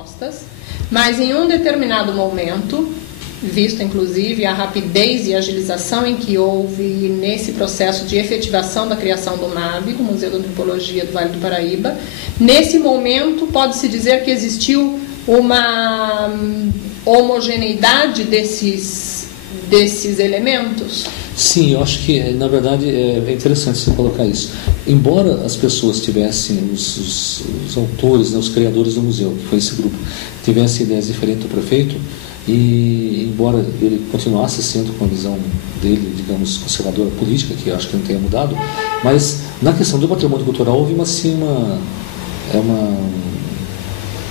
propostas, mas em um determinado momento, visto inclusive a rapidez e agilização em que houve nesse processo de efetivação da criação do MAB, do Museu da Antropologia do Vale do Paraíba, nesse momento pode-se dizer que existiu uma homogeneidade desses elementos? Sim, eu acho que, na verdade, é interessante você colocar isso. Embora as pessoas tivessem, os autores, né, os criadores do museu, que foi esse grupo, tivessem ideias diferentes do prefeito, e embora ele continuasse sendo com a visão dele, digamos, conservadora política, que eu acho que não tenha mudado, mas na questão do patrimônio cultural houve uma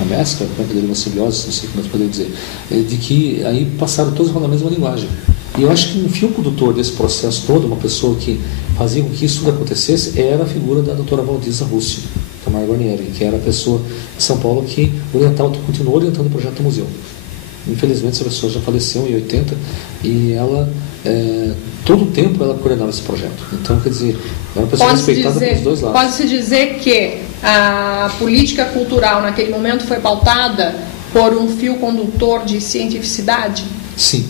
mescla, uma simbiose, não sei como eu poderia dizer, de que aí passaram todos a mesma linguagem. E eu acho que um fio condutor desse processo todo, uma pessoa que fazia com que isso tudo acontecesse, era a figura da doutora Valdiza Russi Camargo Guarnieri, que era a pessoa de São Paulo que continuou orientando o projeto do museu. Infelizmente essa pessoa já faleceu em 80 e ela, todo o tempo ela coordenava esse projeto. Então, quer dizer, era uma pessoa respeitada pelos dois lados. Pode-se dizer que a política cultural naquele momento foi pautada por um fio condutor de cientificidade? Sim,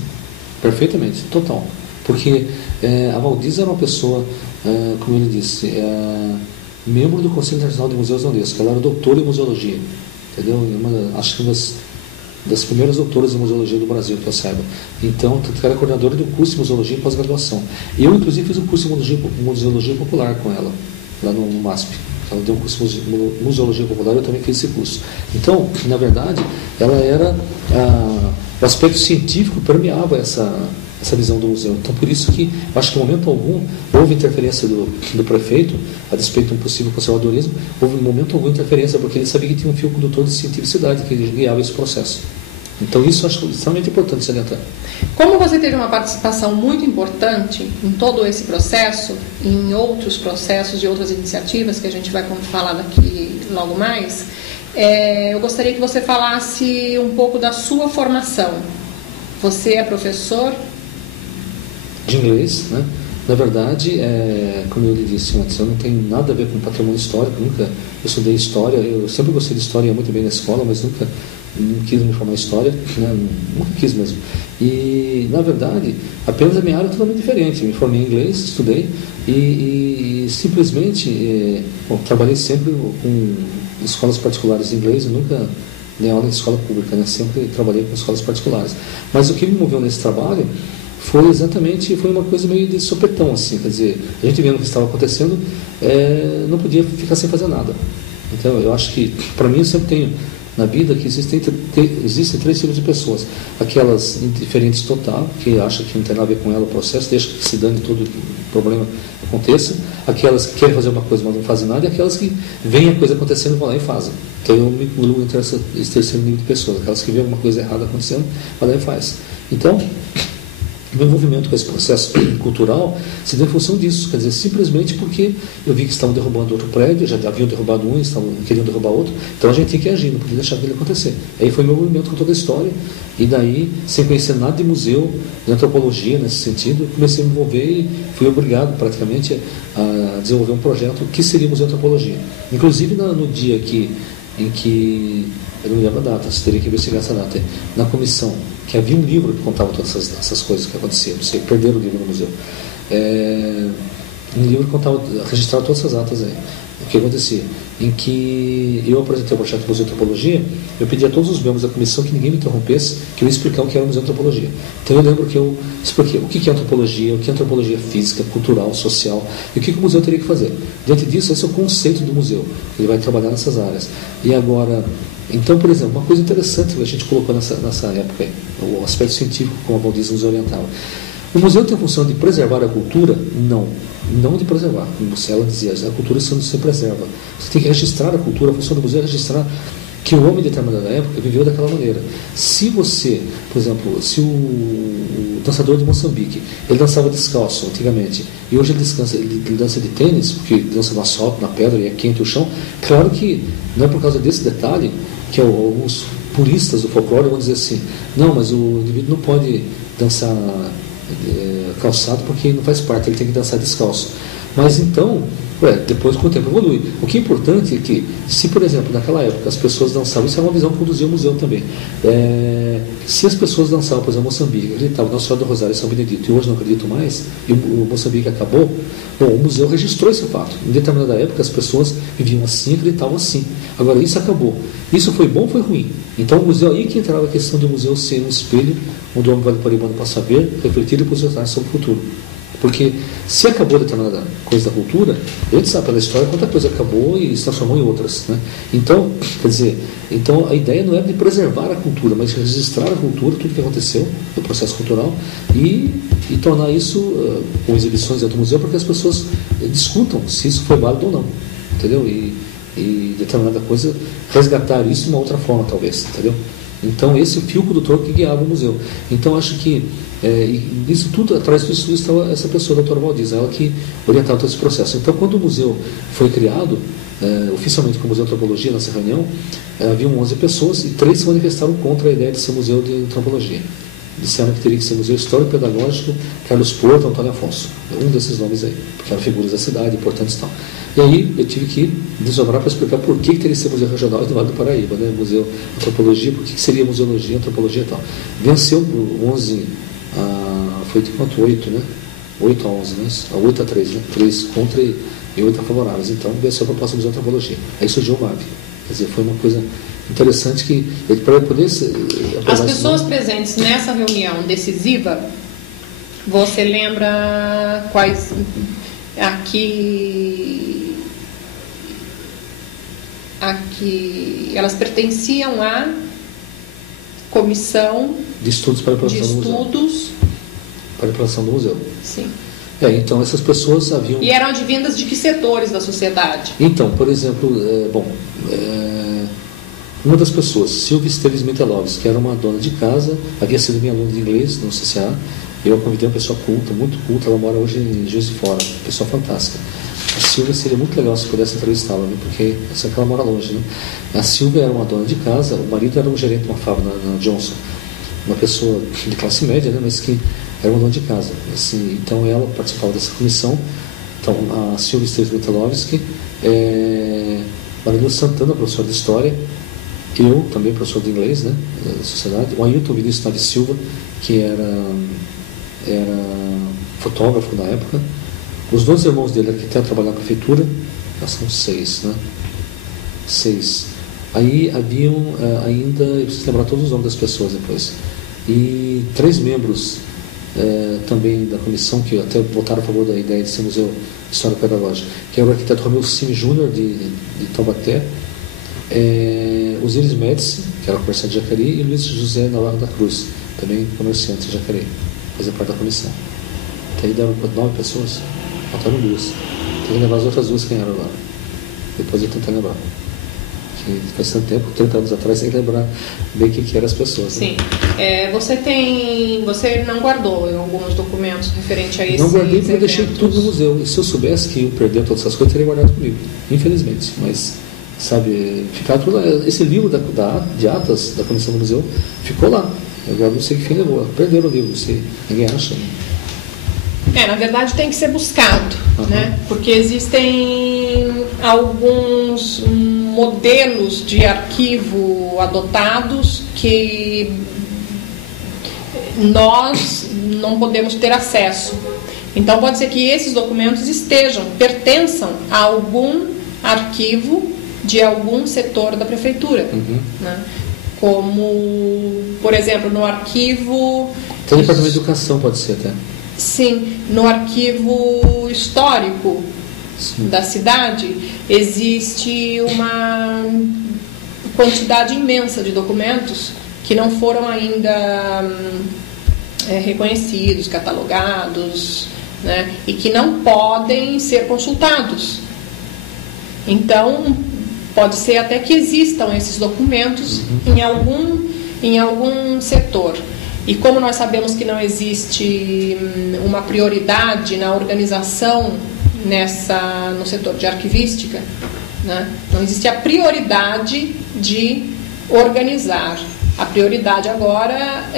perfeitamente, total. Porque a Valdiza era uma pessoa, como ele disse, membro do Conselho Internacional de Museus da Unesco. Ela era doutora em museologia, entendeu? Acho que uma das primeiras doutoras em museologia do Brasil, que eu saiba. Então, ela era coordenadora do curso de museologia e pós-graduação. Eu, inclusive, fiz um curso de museologia popular com ela, lá no MASP. Ela deu um curso de museologia popular, eu também fiz esse curso. Então, na verdade, ela era o aspecto científico permeava essa visão do museu. Então, por isso que, acho que em momento algum, houve interferência do prefeito, a despeito de um possível conservadorismo, houve em momento algum interferência, porque ele sabia que tinha um fio condutor de cientificidade que guiava esse processo. Então, isso eu acho extremamente importante salientar. Como você teve uma participação muito importante em todo esse processo, em outros processos e outras iniciativas, que a gente vai falar daqui logo mais, eu gostaria que você falasse um pouco da sua formação. Você é professor de inglês, né? Na verdade, como eu lhe disse antes, eu não tenho nada a ver com patrimônio histórico, eu estudei história, eu sempre gostei de história, ia muito bem na escola, mas nunca quis me formar em história, né? Nunca quis mesmo. E, na verdade, apenas a minha área é totalmente diferente. Eu me formei em inglês, estudei e simplesmente trabalhei sempre com escolas particulares de inglês, eu nunca dei aula em escola pública, né? Sempre trabalhei com escolas particulares. Mas o que me moveu nesse trabalho foi uma coisa meio de sopetão, assim, quer dizer, a gente vendo o que estava acontecendo, não podia ficar sem fazer nada. Então, eu acho que, para mim, eu sempre tenho na vida que existem 3 tipos de pessoas. Aquelas indiferentes total, que acham que não tem nada a ver com ela o processo, deixa que se dane todo o problema aconteça. Aquelas que querem fazer uma coisa, mas não fazem nada. E aquelas que veem a coisa acontecendo, vão lá e fazem. Então eu me incluo entre esse terceiro nível de pessoas. Aquelas que veem alguma coisa errada acontecendo, vão lá e faz. Então, o meu envolvimento com esse processo cultural se deu em função disso, quer dizer, simplesmente porque eu vi que estavam derrubando outro prédio, já haviam derrubado um, estavam querendo derrubar outro, então a gente tinha que agir, não podia deixar aquilo acontecer. Aí foi meu movimento com toda a história, e daí, sem conhecer nada de museu, de antropologia nesse sentido, eu comecei a me envolver e fui obrigado praticamente a desenvolver um projeto que seria o Museu de Antropologia. Inclusive no dia em que eu não me lembro a data, você teria que investigar essa data, na comissão, que havia um livro que contava todas essas coisas que aconteciam, você perderam o livro no museu. Um livro que contava, registrava todas essas datas aí. O que acontecia? Em que eu apresentei o projeto do Museu de Antropologia, eu pedi a todos os membros da comissão que ninguém me interrompesse, que eu ia explicar o que era o Museu de Antropologia. Então eu lembro que eu expliquei o que é antropologia, o que é antropologia física, cultural, social, e o que o museu teria que fazer. Diante disso, esse é o conceito do museu, ele vai trabalhar nessas áreas. E agora, então, por exemplo, uma coisa interessante que a gente colocou nessa época, o aspecto científico, como a Valdiza nos orientava. O museu tem a função de preservar a cultura? Não de preservar, como ela dizia, a cultura se preserva. Você tem que registrar a cultura, a função do museu é registrar que o homem de determinada época viveu daquela maneira. Se você, por exemplo, se o dançador de Moçambique, ele dançava descalço antigamente, e hoje ele dança de tênis, porque dança no asfalto, na pedra, e é quente o chão, claro que não é por causa desse detalhe que alguns puristas do folclore vão dizer assim, não, mas o indivíduo não pode dançar calçado porque não faz parte, ele tem que dançar descalço. Mas então, depois com o tempo evolui. O que é importante é que, se por exemplo, naquela época as pessoas dançavam, isso é uma visão que conduzia o museu também. Se as pessoas dançavam, por exemplo, Moçambique, acreditavam Nossa Senhora do Rosário e São Benedito, e hoje não acredito mais, e o Moçambique acabou, bom, o museu registrou esse fato. Em determinada época as pessoas viviam assim, acreditavam assim. Agora isso acabou. Isso foi bom ou foi ruim? Então o museu, aí que entrava a questão do museu ser um espelho, onde o homem vai para o para saber, refletir e posicionar sobre o futuro. Porque se acabou determinada coisa da cultura, a gente sabe pela história quanta coisa acabou e se transformou em outras, né? Então, quer dizer, então a ideia não é de preservar a cultura, mas de registrar a cultura, tudo que aconteceu no processo cultural e tornar isso com exibições dentro do museu para que as pessoas discutam se isso foi válido ou não, entendeu? E determinada coisa, resgatar isso de uma outra forma, talvez, entendeu? Então esse é o fio condutor que guiava o museu. Então acho que isso tudo, atrás disso estava essa pessoa, a doutora Valdiza, ela que orientava todo esse processo. Então quando o museu foi criado, oficialmente como Museu de Antropologia, nessa reunião, haviam 11 pessoas e 3 se manifestaram contra a ideia de ser museu de antropologia. Disseram que teria que ser museu histórico e pedagógico Carlos Porto, Antônio Afonso. Um desses nomes aí, porque eram figuras da cidade, importantes e tal. E aí eu tive que desdobrar para explicar por que teria que ser museu regional do Vale do Paraíba, né? Museu de Antropologia, por que seria museologia, antropologia e tal. Venceu 11, foi de quanto? 8, né? 8 a 11, né? 8 a 3, né? 3 contra e 8 a favoráveis. Então venceu a proposta do Museu de Antropologia. Aí surgiu o MAB. Quer dizer, foi uma coisa interessante que ele, para poder as pessoas presentes nessa reunião decisiva, você lembra quais aqui elas pertenciam à comissão de estudos para a implantação do museu. Sim. Então essas pessoas haviam... E eram advindas de que setores da sociedade? Então, por exemplo, uma das pessoas, Silvia Esteves Miteloves, que era uma dona de casa, havia sido minha aluna de inglês no CCA. Eu a convidei uma pessoa culta, muito culta, ela mora hoje em Juiz de Fora, uma pessoa fantástica. A Silvia seria muito legal se pudesse entrevistá-la, né? Porque só que ela mora longe, né? A Silvia era uma dona de casa, o marido era um gerente de uma fábrica na Johnson, uma pessoa de classe média, né? Mas que era uma dona de casa. Assim, então ela participava dessa comissão. Então a Silvia Esteves Mitelovski, Maria Santana, professora de História, eu também professor de inglês, né? Da sociedade, o Ailton Vinícius Naves Silva, que era fotógrafo na época, os 2 irmãos dele, arquiteto, trabalhavam na prefeitura, são 6, né? 6. Aí haviam ainda, eu preciso lembrar todos os nomes das pessoas depois, e 3 membros também da comissão, que até votaram a favor da ideia de ser museu histórico pedagógico, que é o arquiteto Romeu Cime Júnior, de Taubaté, Osíris Médici, que era comerciante de Jacareí, e Luiz José Navarro da Cruz, também comerciante de Jacareí, fazia parte da comissão. Até aí deram 9 pessoas, faltaram 2. Tem que lembrar as outras 2 que ganharam lá. Depois eu tentei lembrar. Que faz tanto tempo, 30 anos atrás, tem que lembrar bem quem que eram as pessoas. Sim. Né? Você não guardou alguns documentos referentes a esses Não guardei porque eu deixei eventos. tudo no museu. E se eu soubesse que ia perder todas essas coisas, eu teria guardado comigo. Infelizmente. Mas, sabe, ficar tudo lá. Esse livro de atas da comissão do museu ficou lá. Agora não sei que fim levou. Perderam o livro, não sei. Ninguém acha. Na verdade tem que ser buscado, né? Porque existem alguns modelos de arquivo adotados que nós não podemos ter acesso. Então pode ser que esses documentos pertençam a algum arquivo de algum setor da prefeitura, né? Como, por exemplo, no arquivo... Tem o departamento de educação, pode ser até. Sim, no arquivo histórico da cidade existe uma quantidade imensa de documentos que não foram ainda reconhecidos, catalogados, né, e que não podem ser consultados. Então, pode ser até que existam esses documentos em algum setor. E como nós sabemos que não existe uma prioridade na organização no setor de arquivística, né? Não existe a prioridade de organizar. A prioridade agora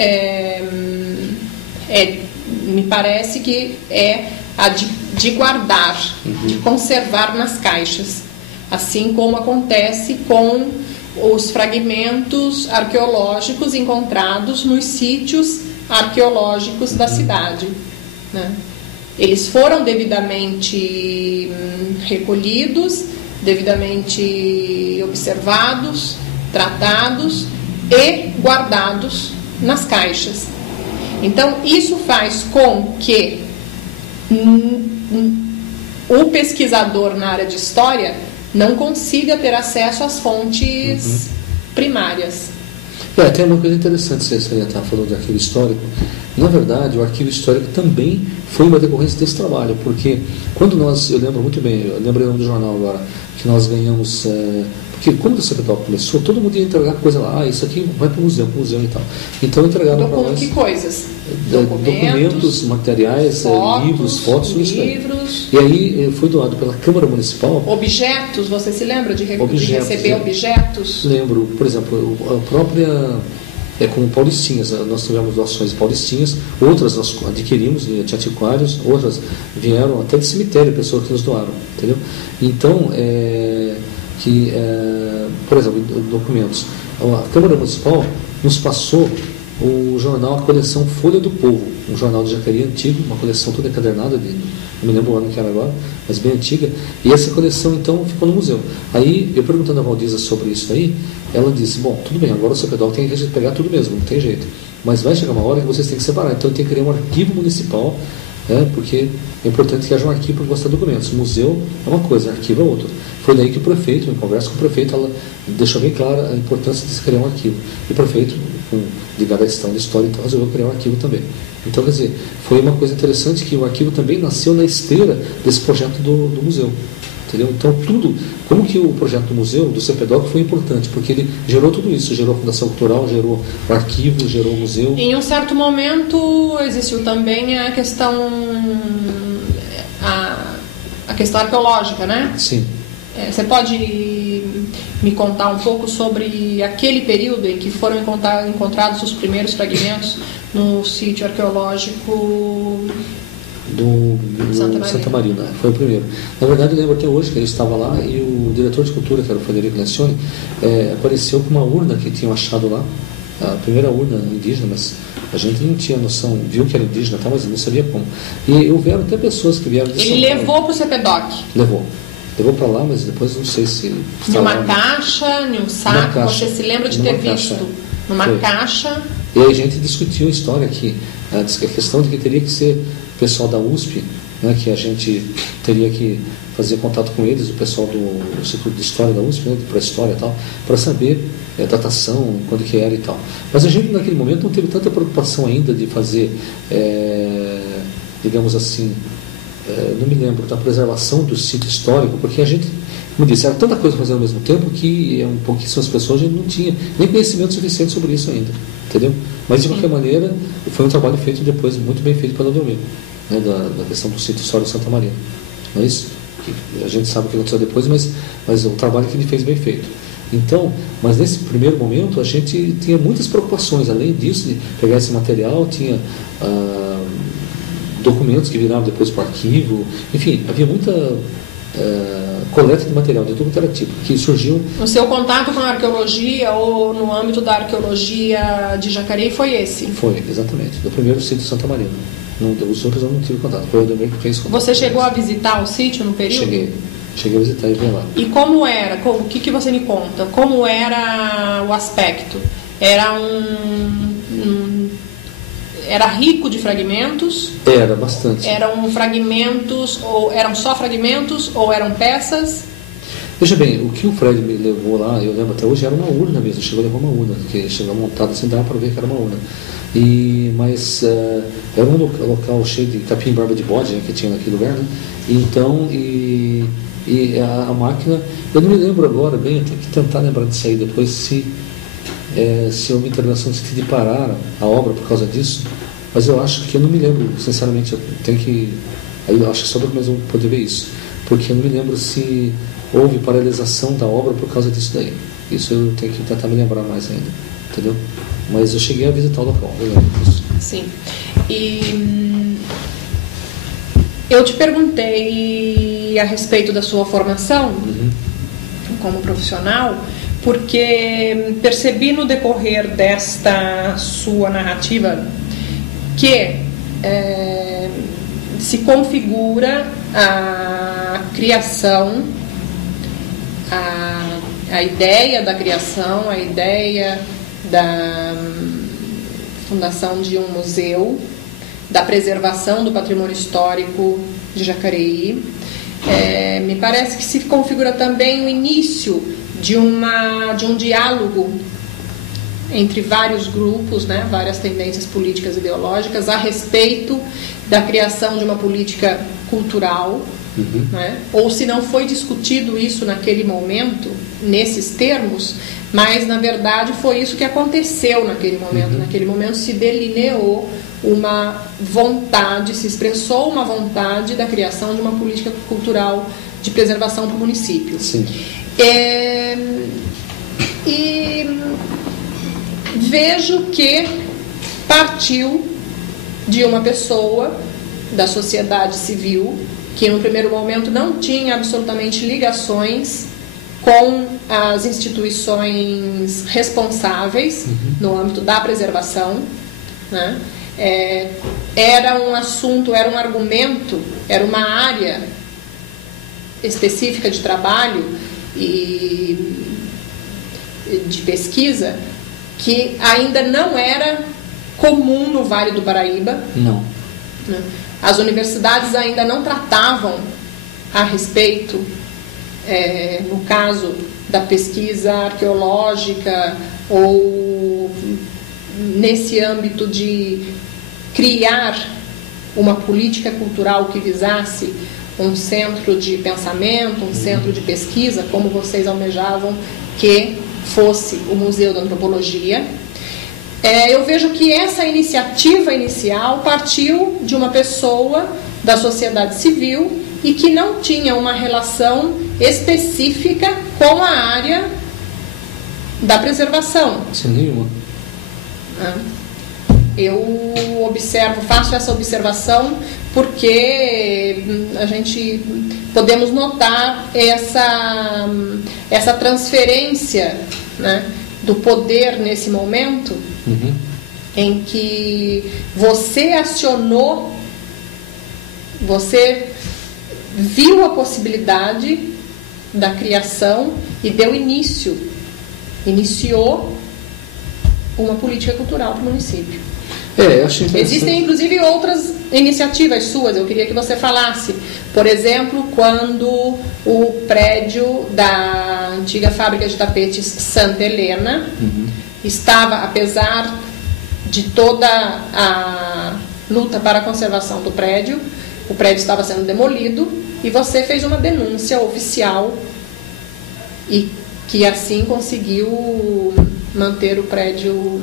me parece que é a de guardar, de conservar nas caixas, assim como acontece com os fragmentos arqueológicos encontrados nos sítios arqueológicos da cidade, né? Eles foram devidamente recolhidos, devidamente observados, tratados e guardados nas caixas. Então, isso faz com que o pesquisador na área de história não consiga ter acesso às fontes primárias. Tem uma coisa interessante você está falando do arquivo histórico. Na verdade, o arquivo histórico também foi uma decorrência desse trabalho, porque quando eu lembro muito bem, eu lembro o nome do jornal agora, que nós ganhamos, porque quando o CPDOC começou, todo mundo ia entregar coisa lá, isso aqui vai para o museu e tal. Então entregaram para nós... Que coisas? Documentos, materiais, livros, fotos, livros. E aí foi doado pela Câmara Municipal. Objetos, você se lembra de receber objetos? Lembro, por exemplo, a própria... como Paulistinhas, nós tivemos doações de Paulistinhas, outras nós adquirimos de antiquários, outras vieram até de cemitério, pessoas que nos doaram, entendeu? Então, por exemplo, documentos. A Câmara Municipal nos passou o jornal, a coleção Folha do Povo, um jornal de Jacareí antigo, uma coleção toda encadernada, não me lembro o ano que era agora, mas bem antiga, e essa coleção então ficou no museu. Aí, eu perguntando a Valdiza sobre isso aí, ela disse, bom, tudo bem, agora o CPDOC tem que pegar tudo mesmo, não tem jeito, mas vai chegar uma hora que vocês têm que separar, então tem que criar um arquivo municipal, porque é importante que haja um arquivo para mostrar documentos. Museu é uma coisa, arquivo é outra. Foi daí que o prefeito, em conversa com o prefeito, ela deixou bem clara a importância de se criar um arquivo. E o prefeito, ligado à questão da história, então resolveu criar um arquivo também. Então, quer dizer, foi uma coisa interessante que o arquivo também nasceu na esteira desse projeto do museu. Entendeu? Então, tudo, como que o projeto do museu, do CPDOC, foi importante, porque ele gerou tudo isso, gerou a Fundação Cultural, gerou o arquivo, gerou o museu. Em um certo momento, existiu também a questão arqueológica, né? Sim. Você pode me contar um pouco sobre aquele período em que foram encontrados os primeiros fragmentos no sítio arqueológico do Santa Marina, foi o primeiro. Na verdade, eu lembro até hoje que ele estava lá e o diretor de cultura, que era o Frederico Lencioni, apareceu com uma urna que tinham achado lá, a primeira urna indígena, mas a gente não tinha noção, viu que era indígena, mas não sabia como. E houveram até pessoas que vieram de São Paulo. Ele levou para o CPDOC? Levou para lá, mas depois não sei se... Em uma caixa, em um saco, você se lembra de ter visto? Numa caixa. E aí a gente discutiu a história aqui, a questão de que teria que ser o pessoal da USP, né, que a gente teria que fazer contato com eles, o pessoal do Instituto de História da USP, né, para História e tal, para saber a datação, quando que era e tal. Mas a gente naquele momento não teve tanta preocupação ainda de fazer, digamos assim, não me lembro, da preservação do sítio histórico, porque a gente, como disse, era tanta coisa fazendo ao mesmo tempo que pouquíssimas pessoas a gente não tinha nem conhecimento suficiente sobre isso ainda, entendeu? Mas de qualquer maneira, foi um trabalho feito depois, muito bem feito pela Delmiro, né, da questão do sítio histórico de Santa Maria. Não é isso? A gente sabe o que aconteceu depois, mas o trabalho que ele fez bem feito. Então, mas nesse primeiro momento a gente tinha muitas preocupações, além disso, de pegar esse material, tinha documentos que viraram depois para o arquivo, enfim, havia muita coleta de material de tudo que era tipo, que surgiu... O seu contato com a arqueologia ou no âmbito da arqueologia de Jacareí foi esse? Foi, exatamente, do primeiro sítio de Santa Marina. Os outros eu não tive contato, foi o Ademir que fez contato. Você chegou a visitar o sítio no período? Cheguei a visitar e ver lá. E como era? O que você me conta? Como era o aspecto? Era era rico de fragmentos? Era, bastante. Eram fragmentos, ou eram só fragmentos, ou eram peças? Veja bem, o que o Fred me levou lá, eu lembro até hoje, era uma urna mesmo, chegou a levar uma urna, que chegou montada assim, dava para ver que era uma urna. Mas era um local cheio de capim e barba de bode, né, que tinha naquele lugar, né? Então, a máquina, eu não me lembro agora bem, eu tenho que tentar lembrar disso aí depois, se houve intervenção de parar a obra por causa disso, mas eu acho que eu não me lembro, sinceramente, eu tenho que, aí eu acho que só depois eu vou poder ver isso, porque eu não me lembro se houve paralisação da obra por causa disso daí. Isso eu tenho que tentar me lembrar mais ainda, entendeu? Mas eu cheguei a visitar o local, eu lembro disso. Sim. E Eu te perguntei a respeito da sua formação como profissional, porque percebi no decorrer desta sua narrativa que se configura a criação, a ideia da criação, a ideia da fundação de um museu, da preservação do patrimônio histórico de Jacareí. Me parece que se configura também o início de um diálogo entre vários grupos, né, várias tendências políticas e ideológicas a respeito da criação de uma política cultural, né? Ou se não foi discutido isso naquele momento, nesses termos, mas na verdade foi isso que aconteceu naquele momento. Naquele momento se delineou uma vontade, se expressou uma vontade da criação de uma política cultural de preservação para o município. Sim. E vejo que partiu de uma pessoa da sociedade civil que no primeiro momento não tinha absolutamente ligações com as instituições responsáveis no âmbito da preservação, né? Era um assunto, era um argumento, era uma área específica de trabalho e de pesquisa que ainda não era comum no Vale do Paraíba. Não. Né? As universidades ainda não tratavam a respeito, no caso da pesquisa arqueológica ou nesse âmbito de criar uma política cultural que visasse um centro de pensamento, um centro de pesquisa, como vocês almejavam que fosse o Museu da Antropologia. Eu vejo que essa iniciativa inicial partiu de uma pessoa da sociedade civil e que não tinha uma relação específica com a área da preservação. Sem nenhuma. Eu faço essa observação porque a gente podemos notar essa transferência, né, do poder nesse momento em que você acionou, você viu a possibilidade da criação e iniciou uma política cultural para o município. Eu acho interessante. Existem inclusive outras iniciativas suas, eu queria que você falasse. Por exemplo, quando o prédio da antiga fábrica de tapetes Santa Helena estava, apesar de toda a luta para a conservação do prédio, o prédio estava sendo demolido e você fez uma denúncia oficial e que assim conseguiu manter o prédio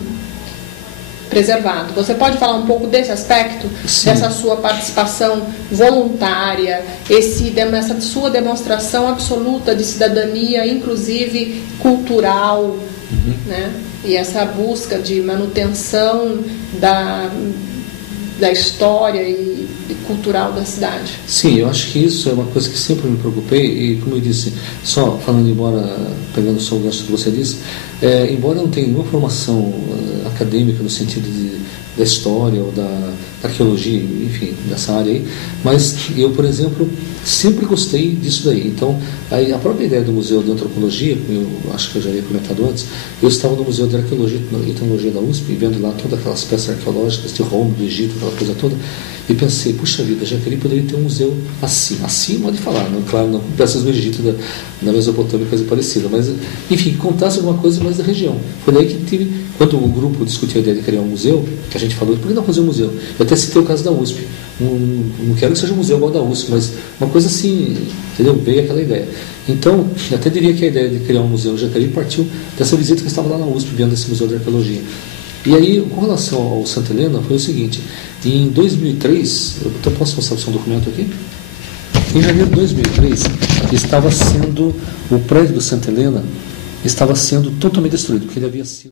preservado. Você pode falar um pouco desse aspecto? Sim. Dessa sua participação voluntária, essa sua demonstração absoluta de cidadania, inclusive cultural, né? E essa busca de manutenção da história e cultural da cidade. Sim, eu acho que isso é uma coisa que sempre me preocupei e, como eu disse, só falando, pegando só o gancho que você disse, embora eu não tenha nenhuma formação acadêmica no sentido da história ou da arqueologia, enfim, dessa área aí, mas eu, por exemplo, sempre gostei disso daí. Então, a própria ideia do Museu de Antropologia, eu acho que eu já havia comentado antes, eu estava no Museu de Arqueologia e Etnologia da USP, vendo lá todas aquelas peças arqueológicas de Roma, do Egito, aquela coisa toda, e pensei, puxa vida, Jacareí poderia ter um museu assim pode falar, não, claro, não com peças do Egito, da Mesopotâmia, coisa parecida, mas, enfim, contasse alguma coisa mais da região. Foi daí que tive, quando o grupo discutiu a ideia de criar um museu, que a gente falou, por que não fazer um museu? Eu até citei o caso da USP. Não quero que seja um museu igual da USP, mas uma coisa assim, entendeu? Veio aquela ideia. Então, eu até diria que a ideia de criar um museu em Jacareí partiu dessa visita que eu estava lá na USP, vendo esse Museu de Arqueologia. E aí, com relação ao Santa Helena, foi o seguinte, em 2003, eu posso mostrar o seu documento aqui? Em janeiro de 2003, o prédio do Santa Helena estava sendo totalmente destruído, porque ele havia sido